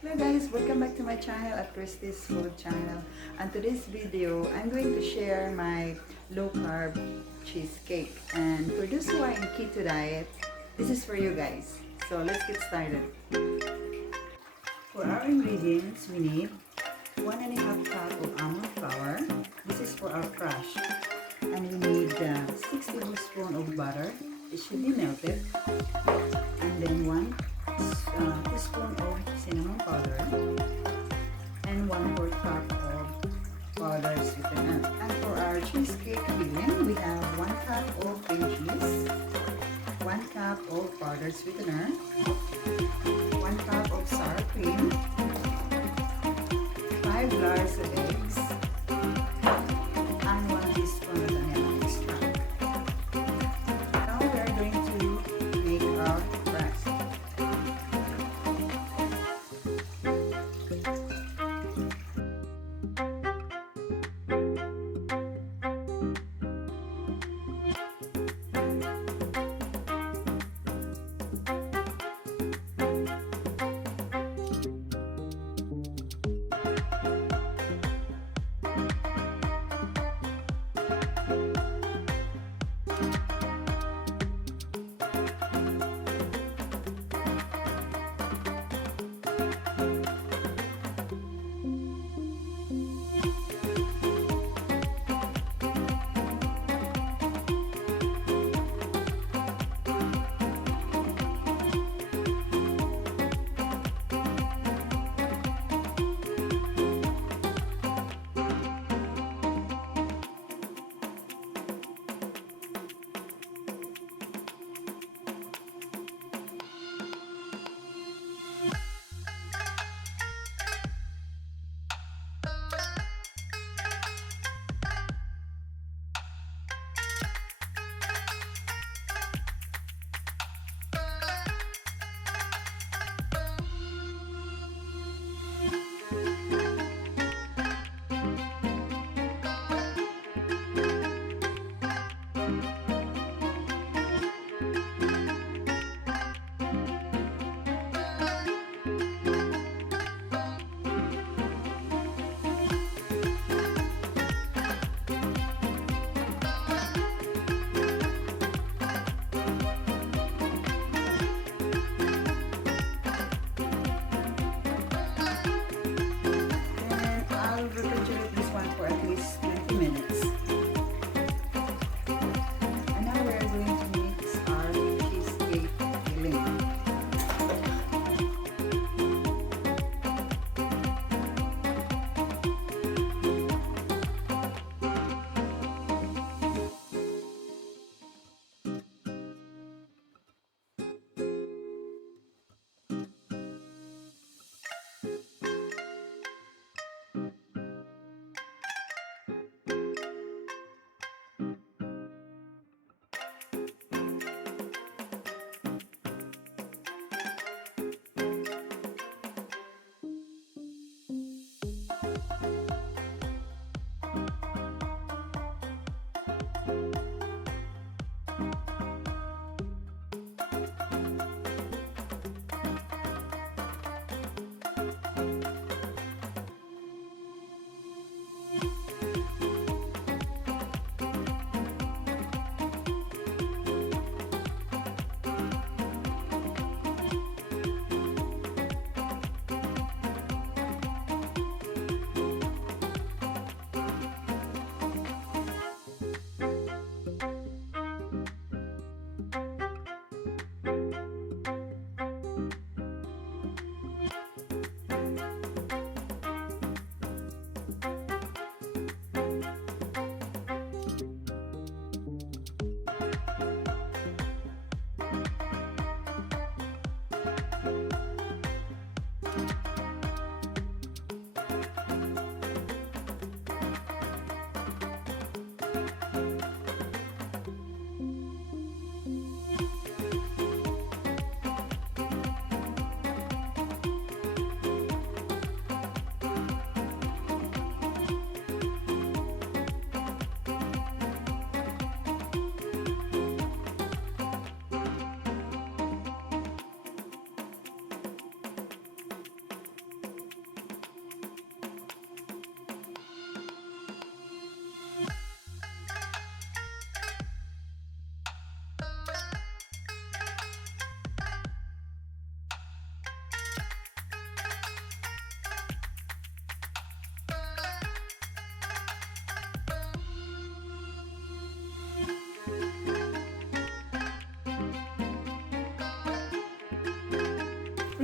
Hello guys, welcome back to my channel at Christy's Food Channel. And today's video, I'm going to share my low carb cheesecake. And for those who are in keto diet, this is for you guys. So let's get started. For our ingredients, we need 1.5 cup of almond flour. This is for our crush. And we need 6 tablespoons of butter. It should be melted. And then 1 teaspoon of cinnamon powder and 1/4 cup of powdered sweetener. And for our cheesecake filling, we have 1 cup of cream cheese, 1 cup of powdered sweetener, 1 cup of sour cream, 5 large of eggs, and 1 teaspoon of vanilla extract. Now we are going to make our crust.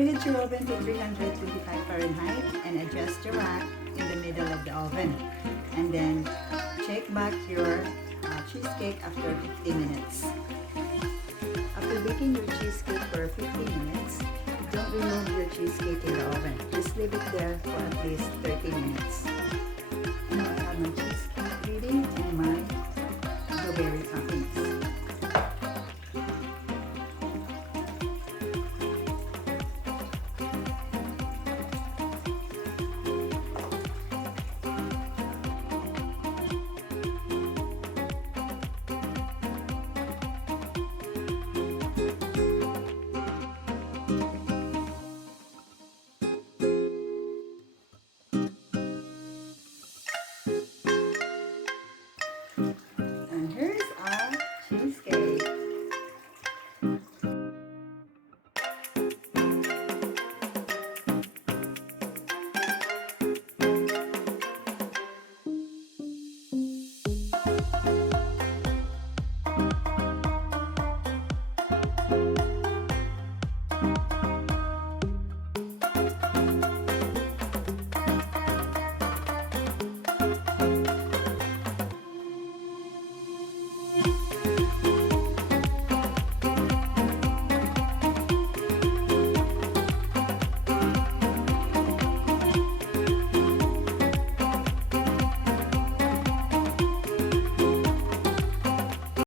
Preheat your oven to 325 Fahrenheit and adjust your rack in the middle of the oven. And then check back your cheesecake after 50 minutes. After baking your cheesecake for 50 minutes, don't remove your cheesecake in the oven. Just leave it there for at least 30 minutes.